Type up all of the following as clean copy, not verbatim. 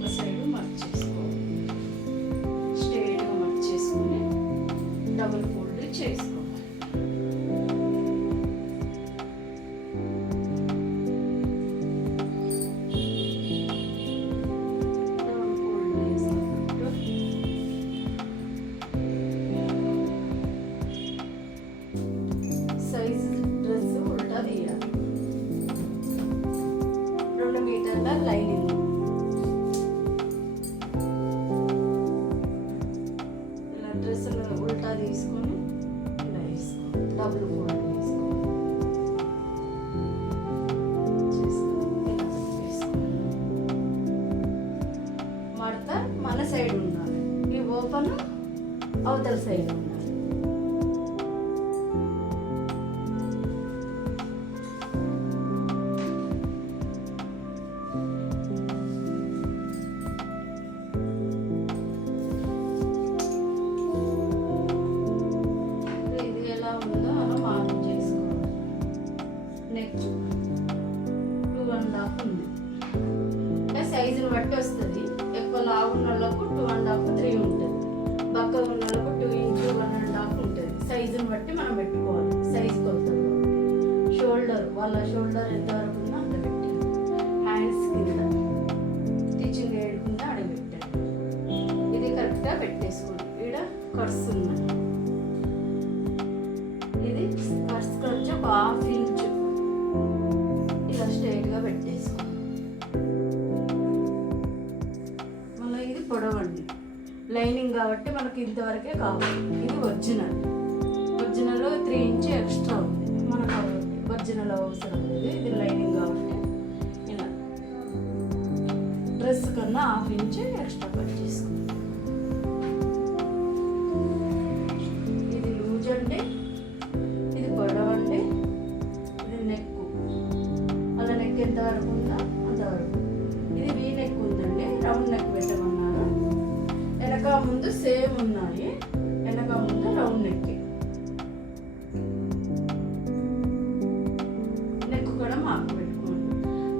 ఒక సైడ్ మర్చేసుకోవాలి. స్ట్రైట్గా మర్చేసుకొని double fold చేసుకోవాలి. సైజ్ డ్రెస్ ఉల్టా తీయాలి. 2 మీటర్ల లైనింగ్ ఇలా డ్రెస్సులు ఉల్టా తీసుకొని ఇలా వేసుకోవాలి. డబుల్ ఫోల్డ్ చేసుకొని ఇలా వేసుకోవాలి. మడత మన సైడ్ ఉండాలి. ఈ ఓపెన్ అవతల సైడ్ ఉండాలి. నెక్ 2.5 ఉంది. సైజుని బట్టి వస్తుంది. ఎక్కువ లావు ఉన్న వాళ్ళకు 2.5, 3 ఉంటుంది. బక్కగా ఉన్న వాళ్ళకు 2 ఇంచ్ 1.5 ఉంటుంది. సైజుని బట్టి మనం పెట్టుకోవాలి. సైజ్ కొలుతుంది. షోల్డర్ వాళ్ళ షోల్డర్ ఎంతవరకు ఉందో అంత పెట్టి హ్యాండ్స్ కింద స్టిచ్చింగ్ వేయకుండా అడగబెట్టాలి. ఇది కరెక్ట్గా పెట్టేసుకోండి. ఇక్కడ కట్స్ ఉన్నాయి. ఇది కట్స్ వచ్చి ఒక 1/2 ఇంచ్ ఇలా స్ట్రైట్గా పెట్టేసుకోండి. మళ్ళీ ఇది పొడవండి. లైనింగ్ కాబట్టి మనకి ఇంతవరకే కావాలి. ఇది ఒరిజినల్ 3 ఇంచ్ ఎక్స్ట్రా ఉంది మనకు. ఒరిజినల్ అవసరం లేదు. ఇది లైనింగ్ కాబట్టి ఇలా డ్రెస్ కన్నా 1/2 ఇంచ్ ఎక్స్ట్రా కట్ చేసుకోండి. ఇది లూజ్ అండి, ఇది పొడవండి, ఇది నెక్. అలా నెక్ ఎంతవరకు ఉందో అంతవరకు. ఇది వీ నెక్ ఉందండి, రౌండ్ నెక్ పెట్టమన్నారు. వెనక ముందు సేమ్ ఉన్నాయి. వెనక ముందు రౌండ్ నెక్. నెక్ కూడా మార్క్ పెట్టుకోండి.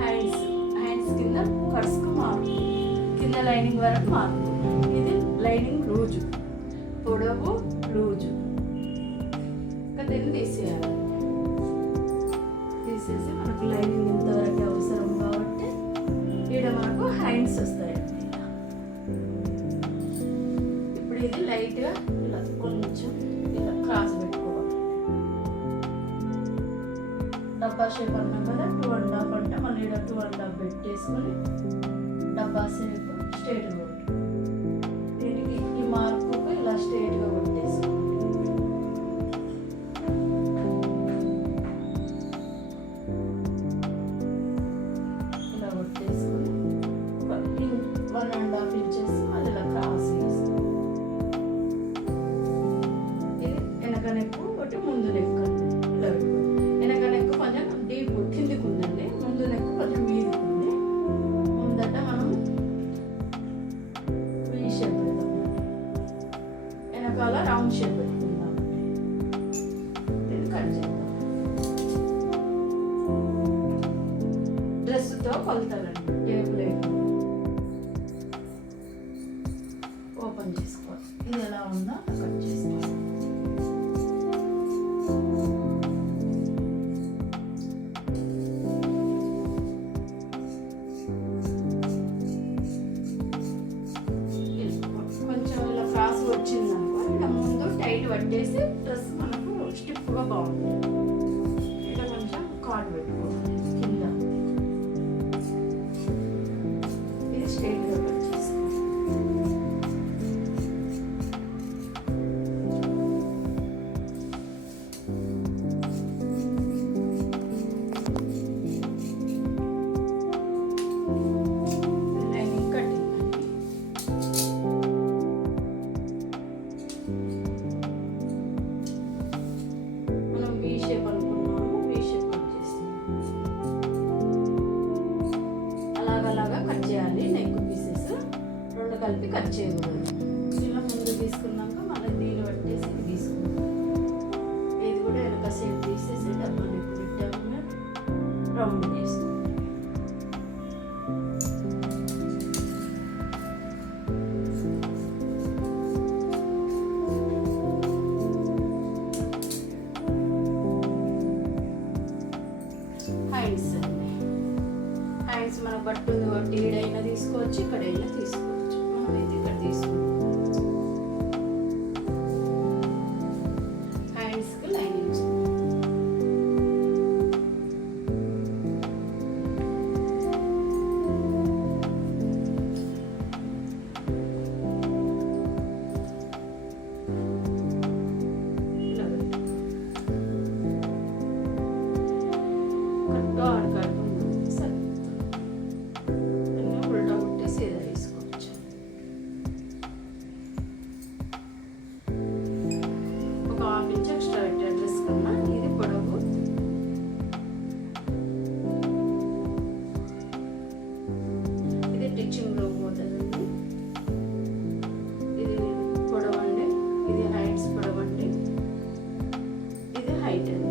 హ్యాండ్స్ కింద కట్స్కు మార్క్, కింద లైనింగ్ వరకు మార్క్. ఇది లైనింగ్ లూజు, పొడవు లూజు. ఇంకా దీన్ని తీసేయాలి. తీసేసి మనకు లైనింగ్ ఇంతవరకు అవసరం కాబట్టి ఇక్కడ మనకు హ్యాండ్స్ వస్తాయండి. ఇప్పుడు ఇది లైట్గా ఇలా కొంచెం ఇలా క్రాస్ పెట్టుకోవాలి. డబ్బా షేప్ అన్నాం కదా, 2.5 అంటే మళ్ళీ ఇక్కడ 2.5 పెట్టేసుకొని డబ్బా షేప్ స్ట్రైట్ కొట్టు. దీనికి ఈ మార్కుకు ఇలా స్ట్రైట్గా కొట్టేసుకోండి. ఇలా కొట్టేసుకొని 1.5 ఇంచెస్ అది ఇలా క్రాస్ చేసుకోండి. ఇది వెనక నెక్ ఒకటి, ముందు నెక్ అండి. ఇలా వెనక నెక్ కొంచెం డీప్ కిందికి ఉందండి, ముందు నెక్ కొంచెం మీదికి ఉంది. ముందట మనం వీ షేప్ పెడతాం, వెనకాల రౌండ్ షేప్ పెట్టుకుందాం. దీన్ని కట్ చేద్దాం. డ్రెస్తో కొలతాలండి. టేబుల్ ఓపెన్ చేసుకోవాలి. ఇది ఎలా ఉందో కట్ చేసుకోవాలి. కొంచెం ఇలా క్రాస్ వచ్చిందనుకో, ఇలా ముందు టైట్ పట్టేసి డ్రెస్ మనకు స్టిఫ్గా బాగుంటుంది. ఇలా కొంచెం కార్డ్ పెట్టుకోవాలి కింద. ఇది స్ట్రైట్గా కట్ చేసుకోవాలి. Lining cutting. మనం వీ షేప్ అనుకున్నాము, వీ షేప్ కట్ చేస్తున్నాం. అలాగలాగా కట్ చేయాలి. నెక్ పీసెస్ 2 కలిపి కట్ చేయకూడదు. ఇలా ముందు తీసుకున్నాక మళ్ళీ దీన్ని పట్టేసి తీసుకుంటాం. ఇది కూడా వెనక సేపు తీసేసి డబ్బా నెక్ పెట్టాము, రౌండ్ చేసుకుంటాం. మనకు బట్ట ఉంది కాబట్టి ఈడైనా తీసుకోవచ్చు, ఇక్కడైనా తీసుకోవచ్చు. మనమైతే ఇక్కడ తీసుకుంటాం. హ్యాండ్స్కి లైనింగ్ ఎక్స్ట్రా పెట్టే డ్రెస్ కన్నా ఇది పొడవు, ఇది టిచ్చింగ్ లో పోతుందండి. ఇది పొడవు అండి, ఇది హైట్స్ పొడవు అండి, ఇది హైట్ అండి.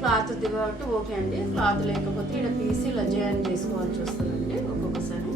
క్లాత్ ఉంది కాబట్టి ఓకే అండి. క్లాత్ లేకపోతే ఇక్కడ పీస్ ఇలా జాయిన్ చేసుకోవాల్సి వస్తుందండి ఒక్కొక్కసారి.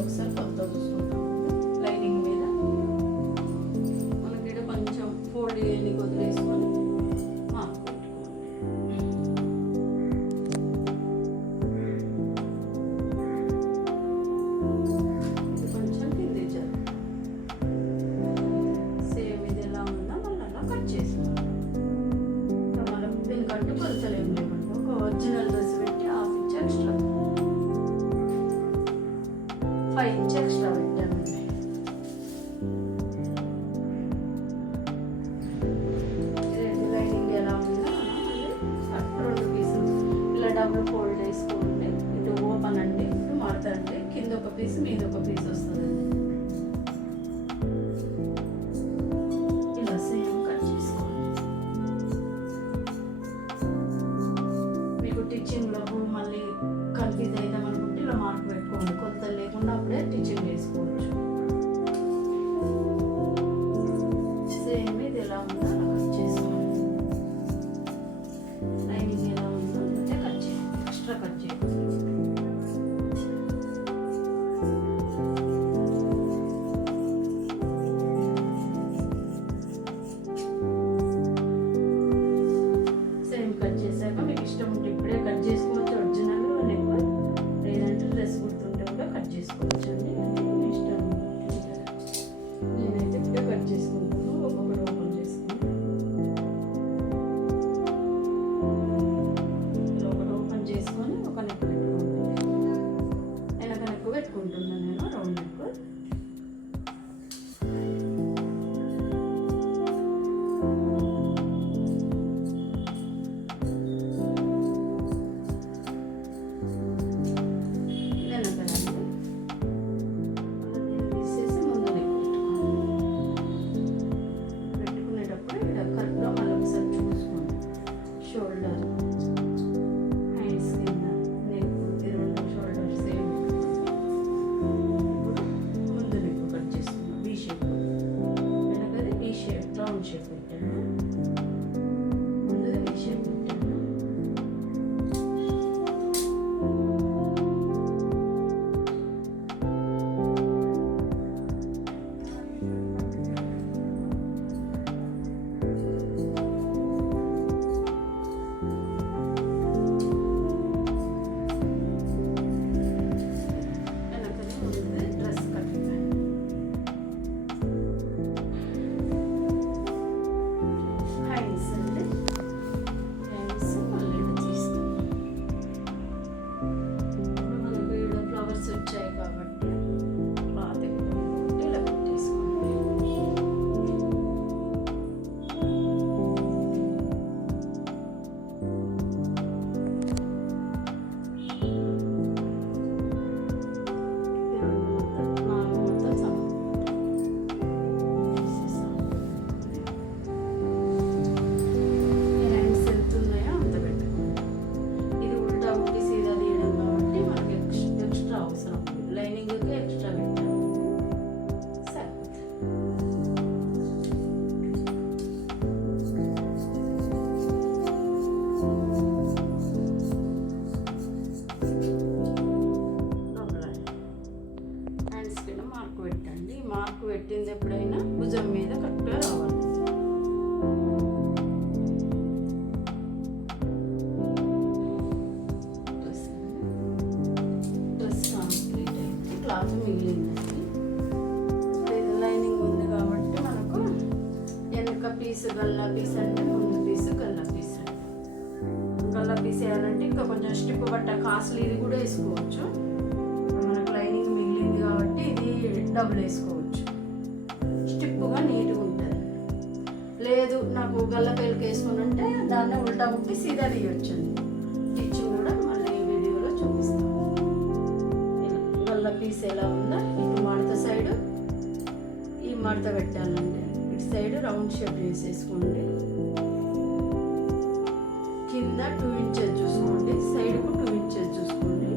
ఒకసారి కొత్త చూసుకుంటాం. లైనింగ్ మీద మనకి ఇక్కడ కొంచెం ఫోల్డ్ చేయాలి, వదిలేసుకొని మార్క్ పెట్టుకోండి. ఇది కొంచెం కింద ఇచ్చారు. సేమ్ ఇది ఎలా ఉందో మళ్ళీ అలా కట్ చేసుకోండి. మనం దీనికంటూ కొలతలేం లేకుండా ఒక ఒరిజినల్ డ్రెస్ పెట్టి 1/2 ఇంచ్ ఎక్స్ట్రా, 5 ఇంచ్ ఎక్స్ట్రా పెట్టానండి. లైనింగ్ ఎలా ఉందో మనం 2 పీసులు ఇలా డబుల్ ఫోల్డ్ వేసుకోండి. ఇటు ఓపెన్ అండి, ఇటు మారుతారండి. కింద ఒక పీస్ మీద ఒక పీస్ వస్తుందండి. ఇలా సేమ్ కట్ చేసుకోండి. మీకు టీచింగ్లో మళ్ళీ కన్ఫ్యూజ్ అవుతాం అనుకుంటే ఇలా మార్క్ పెట్టుకోండి. కొత్త లేకుండా అప్పుడే టీచింగ్ చేసుకోవచ్చు. సేమ్ ఇది ఎలా ఉందో అలా కట్ చేసుకోండి. లైనింగ్ ఎలా ఉందో అంటే కట్ చేయండి, ఎక్స్ట్రా కట్ చేయండి. సేమ్ కట్ చేశాక మీకు ఇష్టం ఉంటే ఇప్పుడే కట్ చేసుకోవచ్చు, ఒరిజినల్ లేదంటే డ్రెస్ కుడుతుంటే కూడా కట్ చేసుకోవచ్చు అండి. అది మీ ఇష్టం. నేనైతే ఇప్పుడే కట్ చేసుకుంటాను. ఒక్కొక్కటి ఓపెన్ చేసుకుని ఇలా ఒకటి ఓపెన్ చేసుకొని ఒక క్లాత్ మిగిలిందండి. ఇది లైనింగ్ ఉంది కాబట్టి మనకు వెనక పీసు గల్లా పీస్ అంటే ముందు పీసు గల్లా పీస్ అంటే గల్లా పీస్ వేయాలంటే ఇంకా కొంచెం స్టిప్ బట్ట కాస్ట్లీ ఇది కూడా వేసుకోవచ్చు. మనకు లైనింగ్ మిగిలింది కాబట్టి ఇది డబుల్ వేసుకోవచ్చు. స్టిప్గా నీట్గా ఉంటుంది. లేదు నాకు గల్ల పేలుకి వేసుకుని ఉంటే దాన్ని ఉల్టా ముట్టి సీదా తీయొచ్చండి. స్టిచ్చింగ్ కూడా మళ్ళీ ఈ వీడియోలో చూపిస్తాను. గల్ల పీస్ ఎలా ఉందో ఇటు మడత సైడు ఈ మడత పెట్టాలండి. ఇటు సైడ్ రౌండ్ షేప్ వేసేసుకోండి. కింద 2 ఇంచెస్ చూసుకోండి, సైడ్కు 2 ఇంచెస్ చూసుకోండి.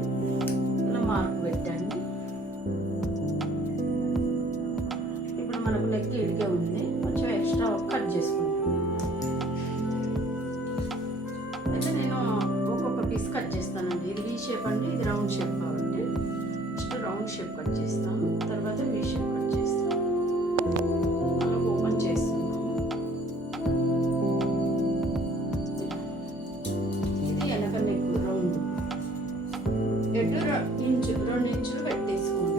ఇలా మార్క్ పెట్టండి. ఇప్పుడు మనకు నెక్ ఇడికే ఉంది, కొంచెం ఎక్స్ట్రా కట్ చేసుకుంటాం. అయితే నేను ఒక్కొక్క పీస్ కట్ చేస్తానండి. ఇది వీ షేప్ అండి, ఇది రౌండ్ షేప్ కాబట్టి ఫస్ట్ రౌండ్ షేప్ కట్ చేస్తాను, తర్వాత వీ షేప్ కట్ చేస్తాను. మనకు ఓపెన్ చేస్తున్నాము. ఇది వెనక నెక్ రౌండ్ ఎటు 2 ఇంచులు పెట్టేసుకోండి.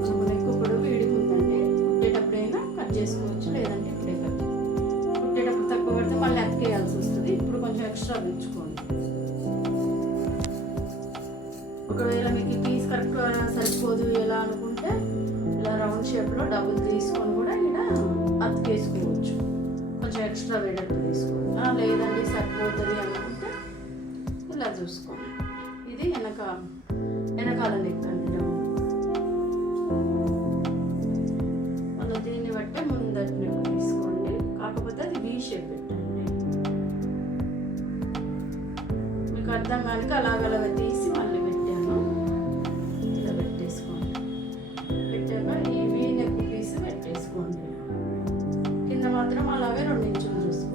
మనకు నెక్ ఇప్పుడు వీడికుందండి. కుట్టేటప్పుడైనా కట్ చేసుకోవచ్చు, లేదంటే ఇప్పుడే కట్ కుట్టేటప్పుడు తక్కువ పడితే మళ్ళీ అతికేయాల్సి వస్తుంది. ఇప్పుడు కొంచెం ఎక్స్ట్రా ఉంచుకోండి. ఒకవేళ మీకు ఈ పీస్ కరెక్ట్గా సరిపోదు ఎలా అనుకుంటే ఇలా రౌండ్ షేప్లో డబుల్ తీసుకొని కూడా ఇలా అతికేసుకోవచ్చు. కొంచెం ఎక్స్ట్రా వేడట్టు తీసుకోండి. లేదండి సరిపోతుంది అనుకుంటే ఇలా చూసుకోండి. ఇది వెనకాల నెక్ అండి. మళ్ళీ దీన్ని బట్టి ముందటి నెక్ తీసుకోండి. కాకపోతే అది వీ షేప్ పెట్టండి. మీకు అర్థం కనుక అలాగలగా తీసి మళ్ళీ పెట్టాను. ఇలా పెట్టేసుకోండి. పెట్టాక ఈ వీ నెక్ పీస్ పెట్టేసుకోండి. కింద మాత్రం అలాగే 2 ఇంచులు చూసుకోండి.